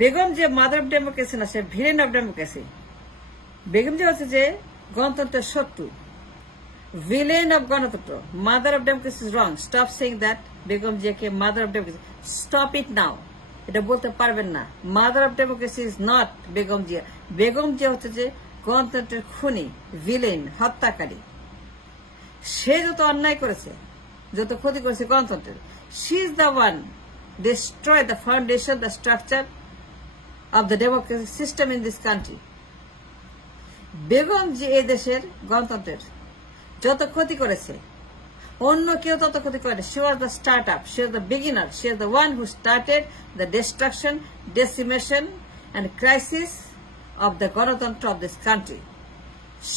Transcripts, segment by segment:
বেগম যে mother of democracy না, সে ভিলেন অফ ডেমোক্রেসি। বেগম যে হচ্ছে যে গণতন্ত্রের শত্রু, ভিলেন অফ গণতন্ত্র। Mother of democracy is wrong. Stop saying that Begum জিয়াকে mother of democracy. Stop it now. এটা বলতে পারবেন না। Mother of democracy is not Begum Zia. Begum Zia হচ্ছে যে গণতন্ত্রের খুনি, ভিলেন, হত্যাকারী। সে যত অন্যায় করেছে, যত ক্ষতি করেছে গণতন্ত্রের, she is the one destroy the foundation, the structure of the democratic system in this country. Begum যে এই দেশের গণতন্ত্রের যত ক্ষতি করেছে, অন্য কেউ তত ক্ষতি করে। She was the startup, she was the beginner, she is the one who started the destruction, decimation and crisis of the গণতন্ত্র of this country.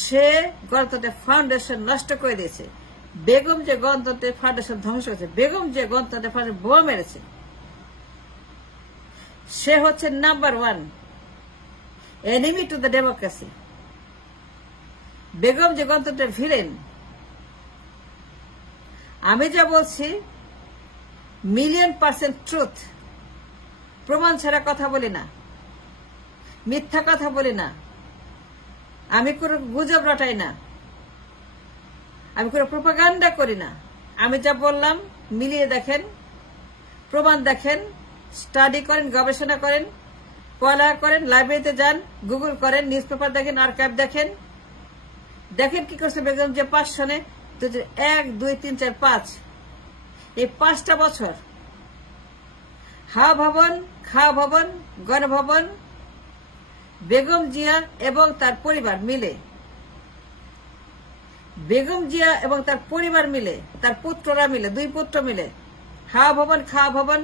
সে গণতন্ত্রের ফাউন্ডেশন নষ্ট করে দিয়েছে। বেগম যে গণতন্ত্রের ফাউন্ডেশন ধ্বংস করেছে, বেগম যে গণতন্ত্রের ফাউন্ডেশন বোমা মেরেছে, সে হচ্ছে number one enemy to the democracy. Begum যে গণতন্ত্রের ভিলেন। আমি যা বলছি মিলিয়ন% ট্রুথ। প্রমাণ ছাড়া কথা বলি না, মিথ্যা কথা বলি না, আমি কোনো গুজব রটাই না, আমি কোনো প্রোপাগান্ডা করি না। আমি যা বললাম মিলিয়ে দেখেন, প্রমাণ দেখেন, স্টাডি করেন, গবেষণা করেন, পড়ালেখা করেন, লাইব্রেরিতে যান, গুগল করেন, নিউজ পেপার দেখেন, আর্কাইভ দেখেন। দেখেন কি করছে বেগম যে 5 সনে 1, 2, 3, 4, 5 এই 5টা বছর হাওয়া ভবন, খাওয়া ভবন, গণভবন, বেগম জিয়া এবং তার পরিবার মিলে, বেগম জিয়া এবং তার পরিবার মিলে, তার পুত্ররা মিলে, 2 পুত্র মিলে হাওয়া ভবন, খাওয়া ভবন,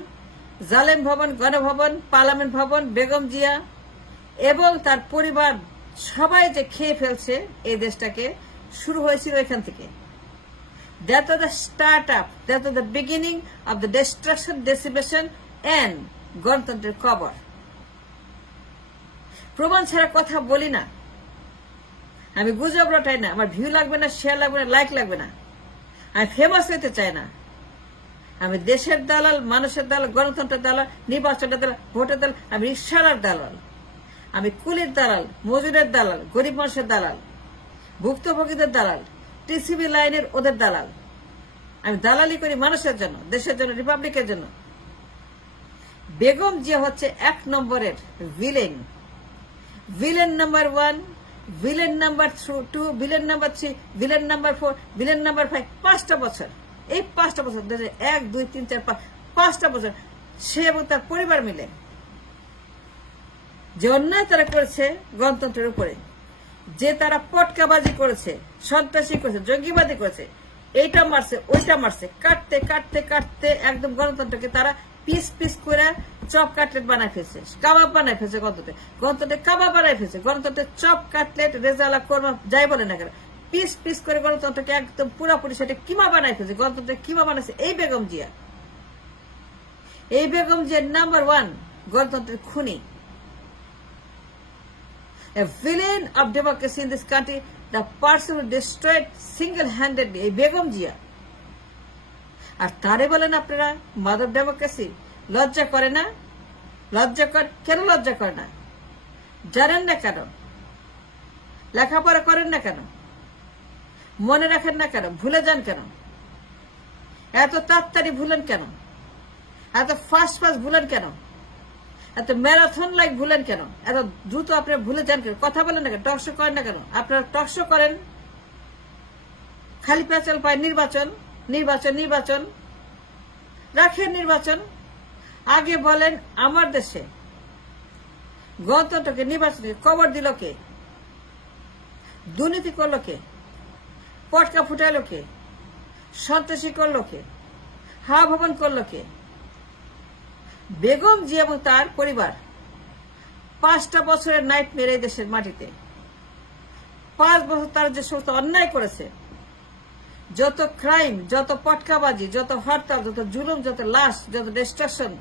জালেম ভবন, গণভবন, পার্লামেন্ট ভবন, বেগম জিয়া এবং তার পরিবার সবাই যে খেয়ে ফেলছে এই দেশটাকে, শুরু হয়েছিল এখান থেকে। That was the startup, that was the beginning of the destruction, decimation and গণতন্ত্রের কবর। প্রমাণ ছাড়া কথা বলি না, আমি গুজব রটাই না, আমার ভিউ লাগবে না, শেয়ার লাগবে না, লাইক লাগবে না, আমি ফেমাস হইতে চাই না। আমি দেশের দালাল, মানুষের দালাল, গণতন্ত্রের দালাল, নির্বাচনের দালাল, ভোটের দালাল, আমি রিকশার দালাল, আমি কুলির দালাল, মজুরের দালাল, গরিব মানুষের দালাল, ভুক্তভোগীদের দালাল, টিসিবি লাইনের ওদের দালাল। আমি দালালি করি মানুষের জন্য, দেশের জন্য, রিপাবলিকের জন্য। বেগম জিয়া হচ্ছে 1 নম্বরের villain. Villain number 1, villain number 2, villain number 3, villain number 4, villain number 5। 5টা বছর, এই 5টা বছর 1, 2, 3, 4, 5, 5টা বছর সে এবং তার পরিবার মিলে যে অন্যায় তারা করেছে গণতন্ত্রের উপরে, যে তারা পটকাবাজি করেছে, সন্ত্রাসী করেছে, জঙ্গিবাদী করেছে, এইটা মারছে, ওইটা মারছে, কাটতে কাটতে কাটতে একদম গণতন্ত্রকে তারা পিস পিস করে চপ কাটলেট বানায় ফেলছে, কাবাব বানায় ফেলছে। গণতন্ত্রের কাবাব বানায় ফেলছে। গণতন্ত্রের চপ কাটলেট, রেজালা, কোরমা যাই বলে না কেন, পিস পিস করে গণতন্ত্রকে একদম পুরাপুরি সেটা কিমা বানায় ফেলছে। গণতন্ত্রের কিমা বানাইছে এই বেগম জিয়া। এই বেগম জিয়া নাম্বার 1 গণতন্ত্রের খুনি, a villain of democracy in this country, the person who destroyed single-handedly এই বেগম জিয়া। আর তারে বলেন আপনারা মাদার ডেমোক্রেসি। লজ্জা করে না? লজ্জা কেন লজ্জা করে না? জানেন না কেন? লেখাপড়া করেন না কেন? মনে রাখেন না কেন? ভুলে যান কেন? এত তাড়াতাড়ি ভুলেন কেন? এত ফাস্ট ভুলেন কেন? এত ম্যারাথন লাইক ভুলেন কেন? এত দ্রুত আপনারা ভুলে যান কেন? কথা বলেন না কেন? টকশো করেন না কেন? আপনারা টকশো করেন, খালি পেঁচাল পায় নির্বাচন নির্বাচন নির্বাচন। রাখেন নির্বাচন। আগে বলেন আমার দেশে গণতন্ত্রকে, নির্বাচনকে কবর দিল কে? দুর্নীতি করলো কে? পটকা ফুটাইলো কে? সন্ত্রাসী করলো কে? হাওয়া ভবন করলো কে? বেগম জি এবং তার পরিবার 5টা বছরের নাইট মেরে এই দেশের মাটিতে। 5 বছর তারা যে সমস্ত অন্যায় করেছে, যত ক্রাইম, যত পটকাবাজি, যত হরতাল, যত জুলুম, যত লাশ, যত ডিস্ট্রাকশন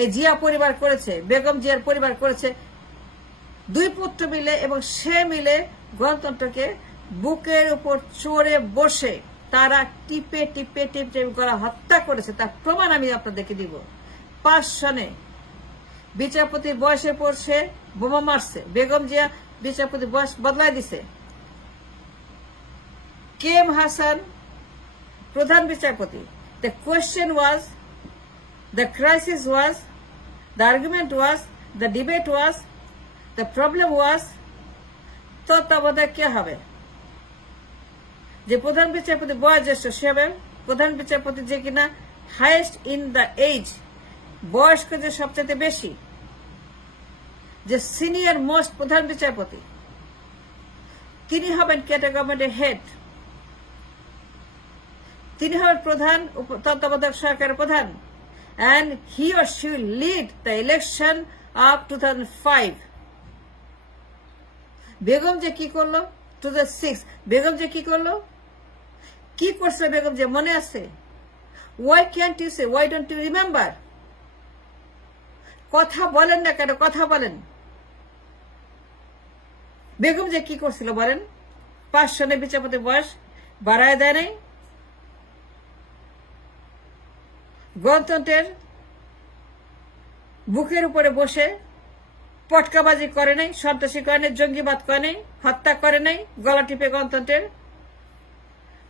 এই জিয়া পরিবার করেছে, বেগম জিয়ার পরিবার করেছে। 2 পুত্র মিলে এবং সে মিলে গণতন্ত্রকে বুকের উপর চড়ে বসে তারা টিপে টিপে টিপে টিপে করা হত্যা করেছে। তার প্রমাণ আমি আপনাদেরকে দিব। 5 সনে বিচারপতির বয়সের পর সে বোমা মারছে। বেগম জিয়া বিচারপতির বয়স বদলাই দিছে। কেএম হাসান প্রধান বিচারপতি। The question was, the crisis was, the argument was, the debate was, the problem was, তত্ত্বাবধায়ক কে হবে? যে প্রধান বিচারপতি বয়োজ্যেষ্ঠ সে হবে প্রধান বিচারপতি, যে কিনা হাইয়েস্ট ইন দ্য এজ, বয়স্ক যে সবচেয়ে বেশি, যে সিনিয়র মোস্ট প্রধান বিচারপতি, তিনি হবেন কেটে গভর্নমেন্টের হেড। তিনি হবেন প্রধান তত্ত্বাবধায়ক সরকারের প্রধান। and he or she will lead the election of 2005. Begum যে কি করলো 2006, বেগম যে কি করলো, কি করছে বেগম যে মনে আছে? why can't you say, why don't you remember? কথা বলেন না কেন? কথা বলেন। বেগম যে কি করছিল বলেন? 5 সনে বিচারপতির বয়স বাড়ায় দেয় নাই, গণতন্ত্রের বুকের উপরে বসে পটকাবাজি করে নাই, সন্ত্রাসী করে নাই, জঙ্গিবাদ করে নাই, হত্যা করে নাই, গলা টিপে গণতন্ত্রের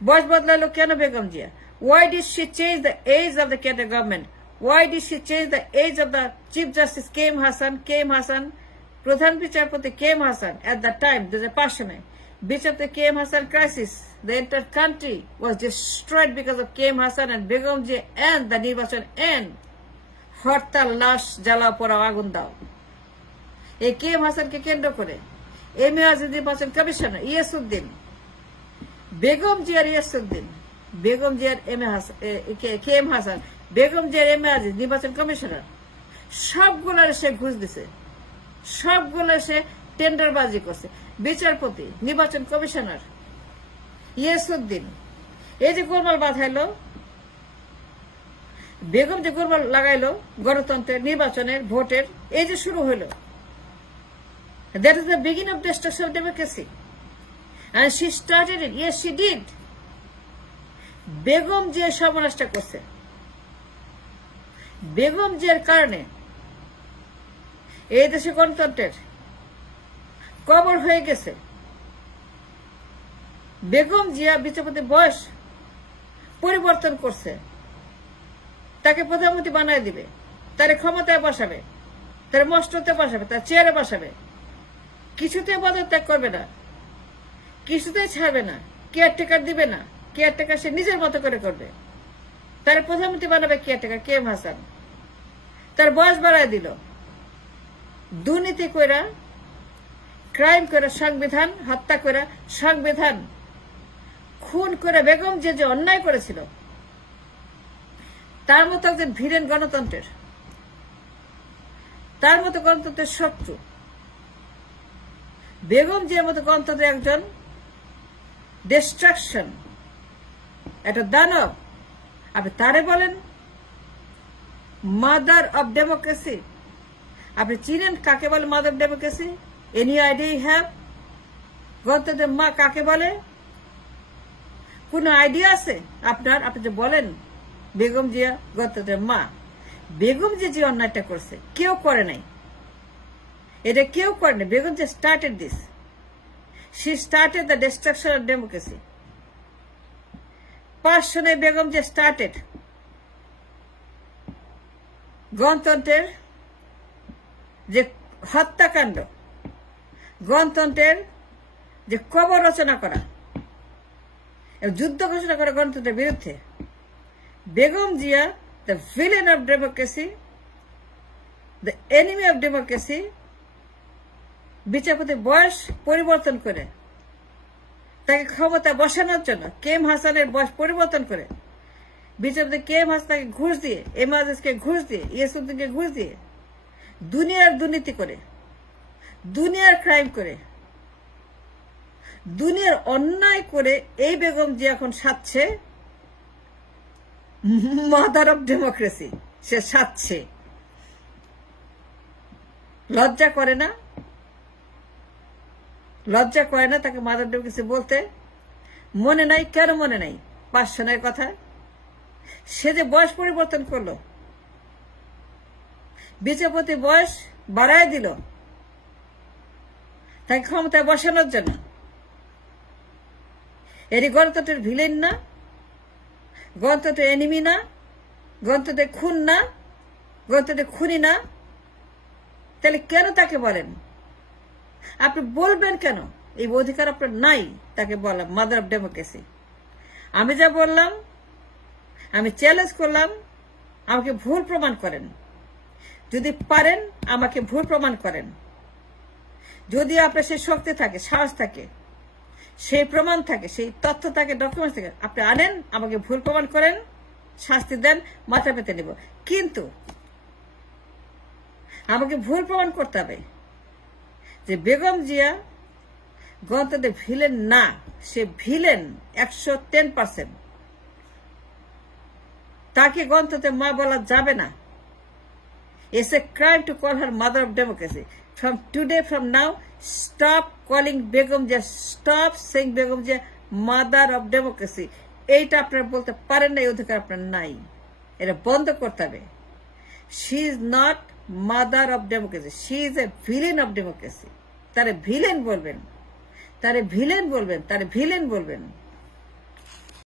বয়স বদলালো কেন Begum Zia? Why did she change the age of the Keter government? Why did she change the age of the Chief Justice K.M. Hassan? K.M. Hassan, প্রধান বিচারপতি K.M. Hassan at that time, 2005 সালে বিচারপতি K.M. Hassan crisis, the entire country was destroyed because of K.M. Hassan and Begum Zia and the নির্বাচন and হরতাল, লাশ জ্বালাও, পোড়াও, আগুন দাও। এই K.M. হাসানকে কেন্দ্র করে এমএআজ নির্বাচন কমিশনার ইয়াসউদ্দিন, বেগম জিয়ার ইয়াসউদ্দিন, বেগম জিয়ার K.M. হাসান, বেগম জিয়ার এমএআজ নির্বাচন কমিশনার, সবগুলোর সে ঘুষ দিছে, সবগুলো সে টেন্ডারবাজি করছে। বিচারপতি, নির্বাচন কমিশনার ইয়াসউদ্দিন, এই যে গোলমাল বাঁধাইলো, বেগম যে গোলমাল লাগাইলো গণতন্ত্রের, নির্বাচনের, ভোটের, এই যে শুরু হইল, that is the beginning of destruction of democracy and she started it. Yes, she did. Begum যে সর্বনাশটা করছে, বেগম জিয়ার কারণে এই দেশে গণতন্ত্রের কবর হয়ে গেছে। বেগম জিয়া বিচারপতির বয়স পরিবর্তন করছে, তাকে প্রধানমন্ত্রী বানায় দিবে, তার ক্ষমতায় বসাবে, তার মস্টতে বসাবে, তার চেয়ারে বসাবে, কিছুতে পদত্যাগ করবে না, কিছুতে ছাড়বে না, কেয়ারটেকার দিবে না, কেয়ারটেকার সে নিজের মতো করে করবে, তার প্রধানমন্ত্রী বানাবে কেয়ারটেকার K.M. হাসান। তার বয়স বাড়ায় দিল, দুর্নীতি কইরা, ক্রাইম করে, সংবিধান হত্যা করে, সংবিধান খুন করে বেগম যে অন্যায় করেছিল, তার মতো একজন ভিলেন গণতন্ত্রের, তার মতো গণতন্ত্রের শত্রু, বেগম জিয়ার মতো গণতন্ত্রের একজন ডিস্ট্রাকশন, একটা দানব, আপনি তারে বলেন মাদার অব ডেমোক্রেসি? আপনি চিনেন কাকে বলে mother of democracy? Any idea you have? গণতন্ত্রের মা কাকে বলে? কোন আইডিয়া আছে আপনার? আপনি যে বলেন বেগম জিয়া গণতন্ত্রের মা, বেগম যে অন্যায়টা করছে কেউ করে নাই, এটা কেউ করে নাই। বেগম যে started this, she started the destruction of democracy. 5 সনে বেগম যে স্টার্টেড গণতন্ত্রের যে হত্যাকাণ্ড, গণতন্ত্রের যে কবর রচনা করা, যুদ্ধ ঘোষণা করা গণতন্ত্রের বিরুদ্ধে, Begum Zia the villain of democracy, the enemy of democracy, বিচারপতির বয়স পরিবর্তন করে তাকে ক্ষমতা বসানোর জন্য K.M. হাসানের বয়স পরিবর্তন করে বিচারপতি K.M. হাসানকে ঘুষ দিয়ে, এমআরএসকে ঘুষ দিয়ে, ইয়াসউদ্দিনকে ঘুষ দিয়ে, দুনিয়ার দুর্নীতি করে, দুনিয়ার ক্রাইম করে, দুনিয়ার অন্যায় করে এই বেগম জি এখন সাচ্ছে মাদার অফ ডেমোক্রেসি। সে সাচ্ছে, লজ্জা করে না? লজ্জা করে না তাকে মাদার অফ ডেমোক্রেসি বলতে? মনে নাই? কেন মনে নাই 5 সনের কথা? সে যে বয়স পরিবর্তন করলো, বিচারপতি বয়স বাড়ায় দিল তাকে ক্ষমতায় বসানোর জন্য। এরই গণতন্ত্রের ভিলেন না, গণতন্ত্রের এনিমি না, গণতন্ত্রের খুন না, গণতন্ত্রের খুনি না। তাহলে কেন তাকে বলেন? আপনি বলবেন কেন? এই অধিকার আপনার নাই তাকে বলা মাদার অফ ডেমোক্রেসি। আমি যা বললাম, আমি চ্যালেঞ্জ করলাম, আমাকে ভুল প্রমাণ করেন। যদি পারেন আমাকে ভুল প্রমাণ করেন। যদি আপনার সেই শক্তি থাকে, সাহস থাকে, সেই প্রমাণ থাকে, সেই তথ্য থাকে, ডকুমেন্টস থাকে, আপনি আনেন, আমাকে ভুল প্রমাণ করেন, শাস্তি দেন, মাথা পেতে নেব। কিন্তু আমাকে ভুল প্রমাণ করতে হবে যে বেগম জিয়া গণতন্ত্রের ভিলেন না, সে ভিলেন 110%। তাকে গণতন্ত্রের মা বলা যাবে না। It's a crime to call her mother of democracy. From today, from now, stop calling Begum Jia, stop saying Begum Jia mother of democracy. এইটা আপনারা বলতে পারেন না, এই অধিকার আপনার নাই। এটা বন্ধ করতে হবে। She is not mother of democracy. She is a villain of democracy. তারে ভিলেন বলবেন, তারে ভিলেন বলবেন, তারে ভিলেন বলবেন।